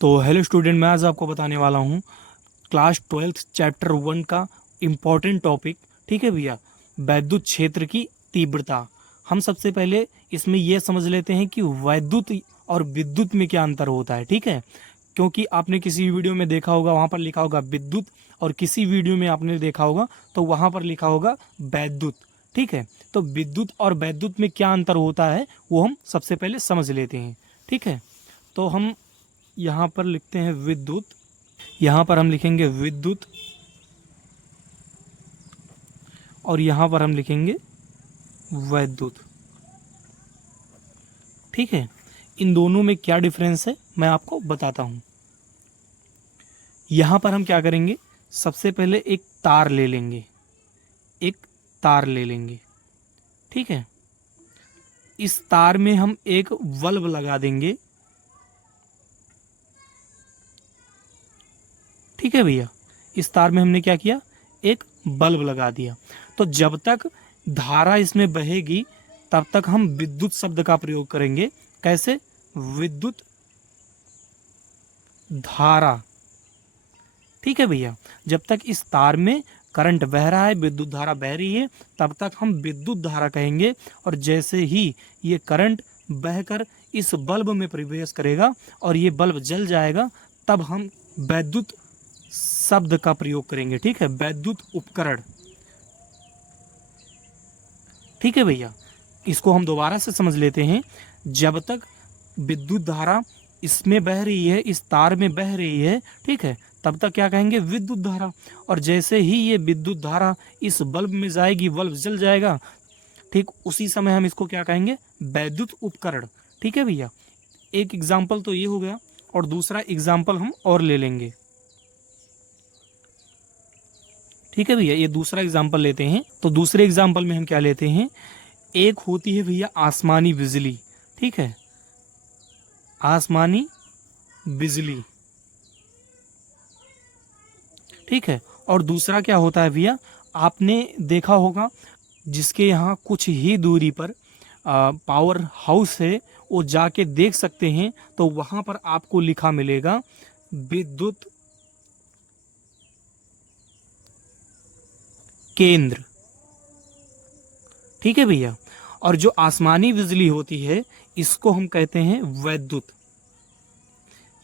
तो hello student, मैं आज आपको बताने वाला हूँ क्लास 12th चैप्टर 1 का इम्पॉर्टेंट टॉपिक। ठीक है भैया, वैद्युत क्षेत्र की तीव्रता। हम सबसे पहले इसमें यह समझ लेते हैं कि वैद्युत और विद्युत में क्या अंतर होता है। ठीक है, क्योंकि आपने किसी वीडियो में देखा होगा वहाँ पर लिखा होगा विद्युत, और किसी वीडियो में आपने देखा होगा तो वहाँ पर लिखा होगा वैद्युत। ठीक है, तो विद्युत और वैद्युत में क्या अंतर होता है वो हम सबसे पहले समझ लेते हैं। ठीक है, तो हम यहाँ पर लिखते हैं विद्युत, यहाँ पर हम लिखेंगे विद्युत, और यहाँ पर हम लिखेंगे वैद्युत। ठीक है, इन दोनों में क्या डिफरेंस है मैं आपको बताता हूँ। यहाँ पर हम क्या करेंगे, सबसे पहले एक तार ले लेंगे, एक तार ले लेंगे। ठीक है, इस तार में हम एक बल्ब लगा देंगे। ठीक है भैया, इस तार में हमने क्या किया, एक बल्ब लगा दिया। तो जब तक धारा इसमें बहेगी तब तक हम विद्युत शब्द का प्रयोग करेंगे। कैसे? विद्युत धारा। ठीक है भैया, जब तक इस तार में करंट बह रहा है, विद्युत धारा बह रही है, तब तक हम विद्युत धारा कहेंगे। और जैसे ही ये करंट बहकर इस बल्ब में प्रवेश करेगा और ये बल्ब जल जाएगा, तब हम वैद्युत शब्द का प्रयोग करेंगे। ठीक है, वैद्युत उपकरण। ठीक है भैया, इसको हम दोबारा से समझ लेते हैं। जब तक विद्युत धारा इसमें बह रही है, इस तार में बह रही है, ठीक है, तब तक क्या कहेंगे, विद्युत धारा। और जैसे ही ये विद्युत धारा इस बल्ब में जाएगी, बल्ब जल जाएगा, ठीक उसी समय हम इसको क्या कहेंगे, वैद्युत उपकरण। ठीक है भैया, एक एग्जाम्पल तो ये हो गया, और दूसरा एग्जाम्पल हम और ले लेंगे। ठीक है भैया, ये दूसरा एग्जाम्पल लेते हैं। तो दूसरे एग्जाम्पल में हम क्या लेते हैं, एक होती है भैया आसमानी बिजली। ठीक है, आसमानी बिजली। ठीक है, और दूसरा क्या होता है भैया, आपने देखा होगा जिसके यहाँ कुछ ही दूरी पर पावर हाउस है, वो जाके देख सकते हैं, तो वहां पर आपको लिखा मिलेगा विद्युत केंद्र। ठीक है भैया, और जो आसमानी बिजली होती है इसको हम कहते हैं वैद्युत।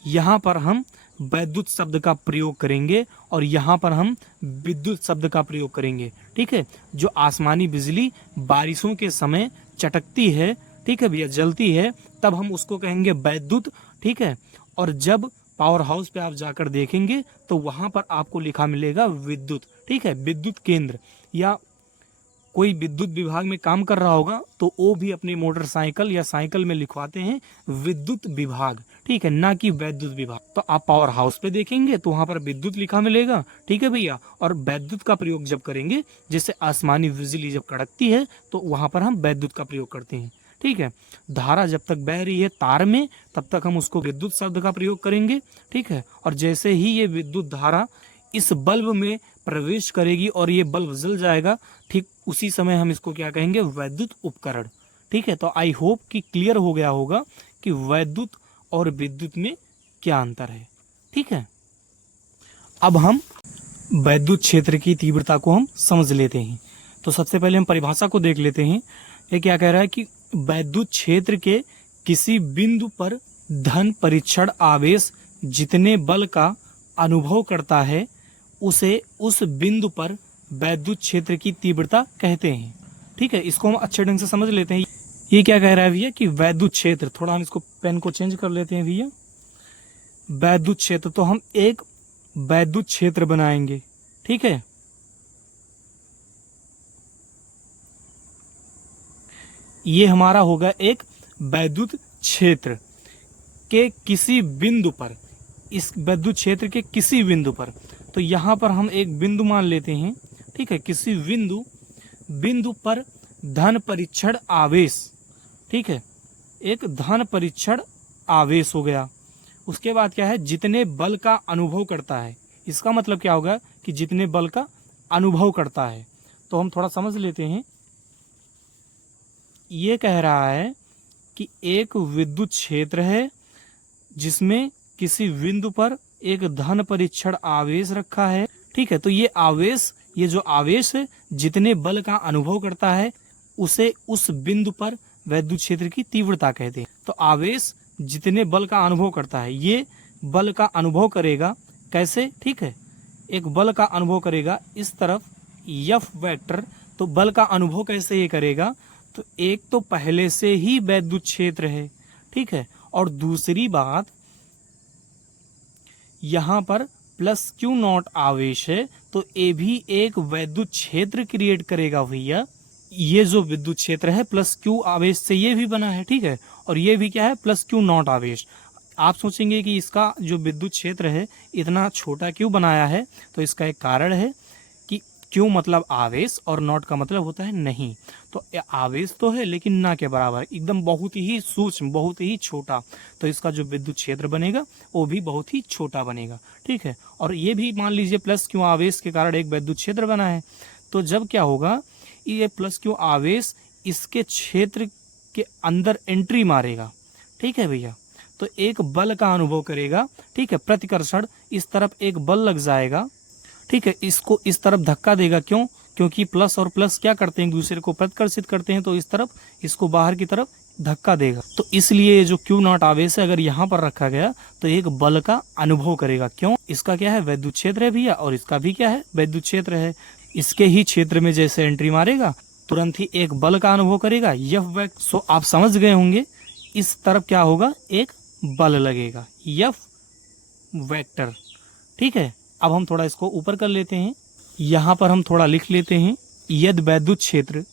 यहां पर हम वैद्युत शब्द का प्रयोग करेंगे और यहां पर हम विद्युत शब्द का प्रयोग करेंगे। ठीक है, जो आसमानी बिजली बारिशों के समय चटकती है, ठीक है भैया, जलती है, तब हम उसको कहेंगे वैद्युत। ठीक है, और जब पावर हाउस पे आप जाकर देखेंगे तो वहां पर आपको लिखा मिलेगा विद्युत। ठीक है, विद्युत केंद्र। या कोई विद्युत विभाग में काम कर रहा होगा तो वो भी अपनी मोटरसाइकिल या साइकिल में लिखवाते हैं विद्युत विभाग। ठीक है, ना कि वैद्युत विभाग। तो आप पावर हाउस पे देखेंगे तो वहां पर विद्युत लिखा मिलेगा। ठीक है भैया, और वैद्युत का प्रयोग जब करेंगे, जैसे आसमानी बिजली जब कड़कती है तो वहां पर हम वैद्युत का प्रयोग करते हैं। ठीक है, धारा जब तक बह रही है तार में, तब तक हम उसको विद्युत शब्द का प्रयोग करेंगे। ठीक है, और जैसे ही ये विद्युत धारा इस बल्ब में प्रवेश करेगी और ये बल्ब जल जाएगा, ठीक उसी समय हम इसको क्या कहेंगे, वैद्युत उपकरण। ठीक है, तो आई होप कि क्लियर हो गया होगा कि वैद्युत और विद्युत में क्या अंतर है। ठीक है, अब हम वैद्युत क्षेत्र की तीव्रता को हम समझ लेते हैं। तो सबसे पहले हम परिभाषा को देख लेते हैं। ये क्या कह रहा है कि वैद्युत क्षेत्र के किसी बिंदु पर धन परीक्षण आवेश जितने बल का अनुभव करता है, उसे उस बिंदु पर वैद्युत क्षेत्र की तीव्रता कहते हैं। ठीक है, इसको हम अच्छे ढंग से समझ लेते हैं। ये क्या कह रहा है भैया कि वैद्युत क्षेत्र, थोड़ा हम इसको पेन को चेंज कर लेते हैं भैया। वैद्युत क्षेत्र, तो हम एक वैद्युत क्षेत्र बनाएंगे। ठीक है, ये हमारा होगा एक वैद्युत क्षेत्र के किसी बिंदु पर, इस विद्युत क्षेत्र के किसी बिंदु पर। तो यहां पर हम एक बिंदु मान लेते हैं। ठीक है, किसी बिंदु पर धन परीक्षण आवेश। ठीक है, एक धन परीक्षण आवेश हो गया। उसके बाद क्या है, जितने बल का अनुभव करता है। इसका मतलब क्या होगा कि जितने बल का अनुभव करता है। तो हम थोड़ा समझ लेते हैं। ये कह रहा है कि एक विद्युत क्षेत्र है जिसमें किसी बिंदु पर एक धन परीक्षण आवेश रखा है। ठीक है, तो ये आवेश, ये जो आवेश जितने बल का अनुभव करता है उसे उस बिंदु पर वैद्युत क्षेत्र की तीव्रता कहते हैं। तो आवेश जितने बल का अनुभव करता है, ये बल का अनुभव करेगा कैसे? ठीक है, एक बल का अनुभव करेगा इस तरफ एफ वेक्टर। तो बल का अनुभव कैसे ये करेगा? तो एक तो पहले से ही वैद्युत क्षेत्र है, ठीक है, और दूसरी बात यहाँ पर प्लस क्यू नॉट आवेश है, तो ये भी एक वैद्युत क्षेत्र क्रिएट करेगा भैया। ये जो विद्युत क्षेत्र है प्लस क्यू आवेश से ये भी बना है, ठीक है, और ये भी क्या है? प्लस क्यू नॉट आवेश। आप सोचेंगे कि इसका जो विद्युत क्षेत्र है इतना छोटा क्यों बनाया है? तो इसका एक कारण है कि क्यू मतलब आवेश और नॉट का मतलब होता है नहीं। तो आवेश तो है लेकिन ना के बराबर, एकदम बहुत ही सूक्ष्म, बहुत ही छोटा, तो इसका जो विद्युत क्षेत्र बनेगा वो भी बहुत ही छोटा बनेगा। ठीक है, और ये भी मान लीजिए प्लस क्यू आवेश के कारण एक वैद्युत क्षेत्र बना है, तो जब क्या होगा, ये प्लस क्यू आवेश इसके क्षेत्र के अंदर एंट्री मारेगा। ठीक है भैया, तो एक बल का अनुभव करेगा। ठीक है, प्रतिकर्षण, इस तरफ एक बल लग जाएगा। ठीक है, इसको इस तरफ धक्का देगा, क्यों? क्योंकि प्लस और प्लस क्या करते हैं? एक दूसरे को प्रतिकर्षित करते हैं, तो इस तरफ इसको बाहर की तरफ धक्का देगा। तो इसलिए ये जो क्यू नॉट आवेश है अगर यहाँ पर रखा गया तो एक बल का अनुभव करेगा। क्यों? इसका क्या है? वैद्युत क्षेत्र है भैया, और इसका भी क्या है? वैद्युत क्षेत्र है। इसके ही क्षेत्र में जैसे एंट्री मारेगा तुरंत ही एक बल का अनुभव करेगा, एफ वेक्टर। सो आप समझ गए होंगे, इस तरफ क्या होगा? एक बल लगेगा, एफ वेक्टर। ठीक है, अब हम थोड़ा इसको ऊपर कर लेते हैं। यहाँ पर हम थोड़ा लिख लेते हैं, यदि वैद्युत क्षेत्र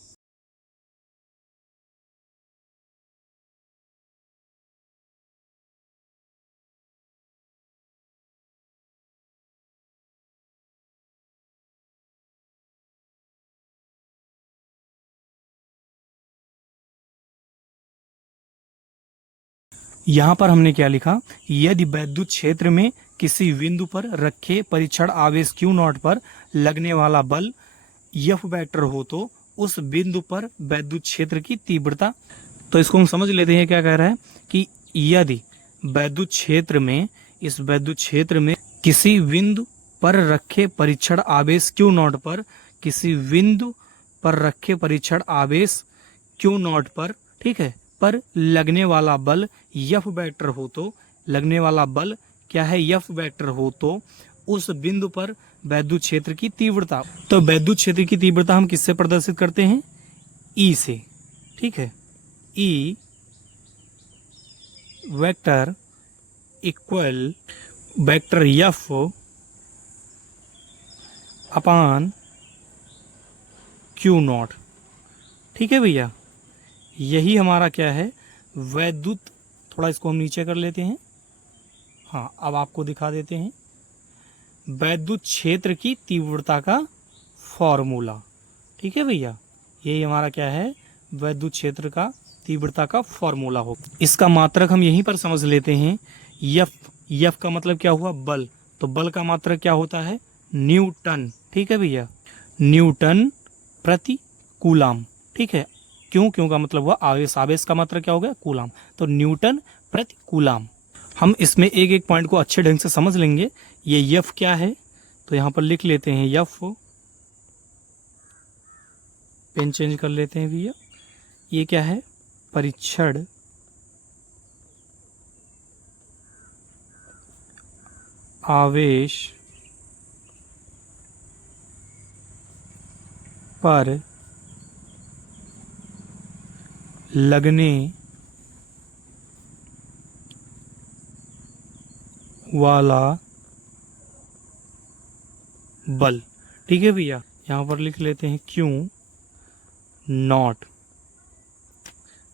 यहाँ पर हमने क्या लिखा? यदि वैद्युत क्षेत्र में किसी बिंदु पर रखे परीक्षण आवेश क्यू नॉट पर लगने वाला बल एफ वेक्टर हो तो उस बिंदु पर वैद्युत क्षेत्र की तीव्रता। तो इसको हम समझ लेते हैं, क्या कह रहा है कि यदि वैद्युत क्षेत्र में, इस वैद्युत क्षेत्र में किसी बिंदु पर रखे परीक्षण आवेश क्यू नॉट पर, किसी बिंदु पर रखे परीक्षण आवेश क्यू नॉट पर, ठीक है, पर लगने वाला बल एफ वेक्टर हो तो, लगने वाला बल क्या है? एफ वेक्टर हो तो उस बिंदु पर वैद्युत क्षेत्र की तीव्रता। तो वैद्युत क्षेत्र की तीव्रता हम किससे प्रदर्शित करते हैं? ई से। ठीक है, E vector equal vector F upon Q not. ठीक है भैया, यही हमारा क्या है? वैद्युत। थोड़ा इसको हम नीचे कर लेते हैं। हाँ, अब आपको दिखा देते हैं वैद्युत क्षेत्र की तीव्रता का फॉर्मूला। ठीक है भैया, यही हमारा क्या है? वैद्युत क्षेत्र का तीव्रता का फॉर्मूला हो। इसका मात्रक हम यहीं पर समझ लेते हैं। यफ, यफ का मतलब क्या हुआ? बल। तो बल का मात्रक क्या होता है? न्यूटन। ठीक है भैया, न्यूटन प्रति कूलाम। ठीक है, क्यों? क्यों का मतलब हुआ आवेश, आवेश का मात्रक क्या हो गया? कूलाम। तो न्यूटन प्रति कूलाम। हम इसमें एक एक पॉइंट को अच्छे ढंग से समझ लेंगे। ये यफ क्या है? तो यहाँ पर लिख लेते हैं यफ, पेन चेंज कर लेते हैं भैया। ये क्या है? परीक्षण आवेश पर लगने वाला बल। ठीक है भैया, यहाँ पर लिख लेते हैं क्यू नॉट।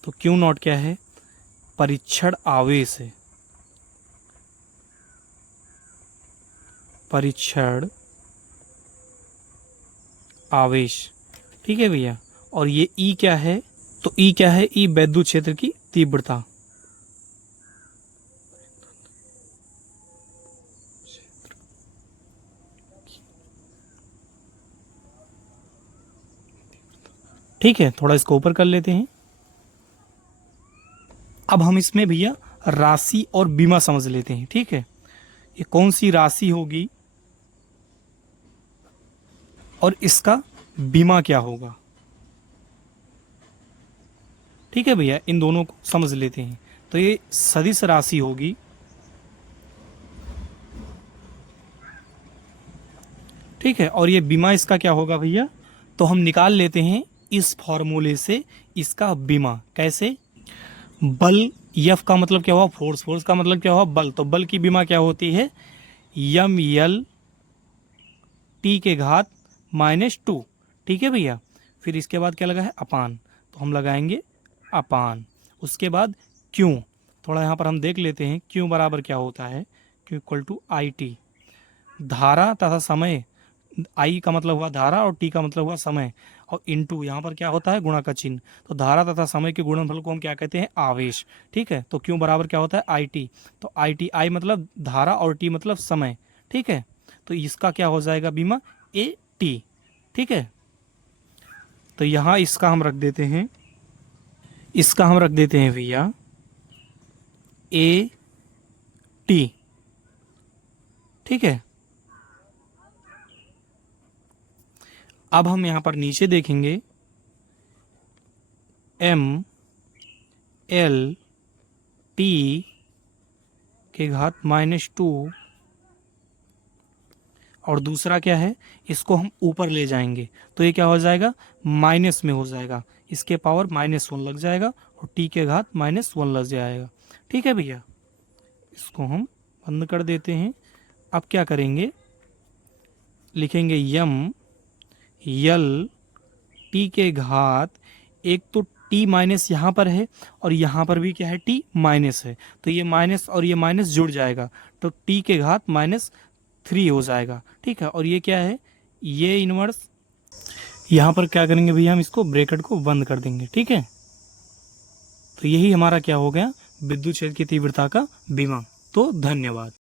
तो क्यू नॉट क्या है? परीक्षण आवेश है, परीक्षण आवेश। ठीक है भैया, और ये ई क्या है? तो ई क्या है? ई वैद्युत क्षेत्र की तीव्रता। ठीक है, थोड़ा इसको ऊपर कर लेते हैं। अब हम इसमें भैया राशि और बीमा समझ लेते हैं। ठीक है, ये कौन सी राशि होगी और इसका बीमा क्या होगा। ठीक है भैया, इन दोनों को समझ लेते हैं। तो ये सदिश राशि होगी, ठीक है, और ये बीमा इसका क्या होगा भैया, तो हम निकाल लेते हैं इस फॉर्मूले से इसका बीमा। कैसे, बल, यफ का मतलब क्या हुआ, फोर्स, फोर्स का मतलब क्या हुआ, बल, तो बल की बीमा क्या होती है, यम यल टी के घात -2। ठीक है भैया, फिर इसके बाद क्या लगा है, अपान, तो हम लगाएंगे अपान। उसके बाद क्यों, थोड़ा यहाँ पर हम देख लेते हैं क्यों बराबर क्या होता है, Q equal to I T, धारा तथा समय, आई का मतलब हुआ धारा और टी का मतलब हुआ समय, और इनटू यहाँ पर क्या होता है, गुणा का चिन्ह, तो धारा तथा समय के गुणनफल को हम क्या कहते हैं, आवेश। ठीक है, तो क्यों बराबर क्या होता है, आई टी, तो आई टी, आई मतलब धारा और टी मतलब समय। ठीक है, तो इसका क्या हो जाएगा बीमा, ए टी। ठीक है, तो यहाँ इसका हम रख देते हैं, इसका हम रख देते हैं भैया ए टी। ठीक है, अब हम यहां पर नीचे देखेंगे एम एल टी के घात -2, और दूसरा क्या है, इसको हम ऊपर ले जाएंगे तो ये क्या हो जाएगा, माइनस में हो जाएगा, इसके पावर -1 लग जाएगा और टी के घात -1 लग जाएगा। ठीक है भैया, इसको हम बंद कर देते हैं। अब क्या करेंगे, लिखेंगे यम यल टी के घात, एक तो टी माइनस यहाँ पर है और यहाँ पर भी क्या है, टी माइनस है, तो ये माइनस और ये माइनस जुड़ जाएगा तो टी के घात -3 हो जाएगा। ठीक है, और ये क्या है, ये इनवर्स, यहाँ पर क्या करेंगे भैया, हम इसको ब्रैकेट को बंद कर देंगे। ठीक है, तो यही हमारा क्या हो गया, विद्युत क्षेत्र की तीव्रता का बीमा। तो धन्यवाद।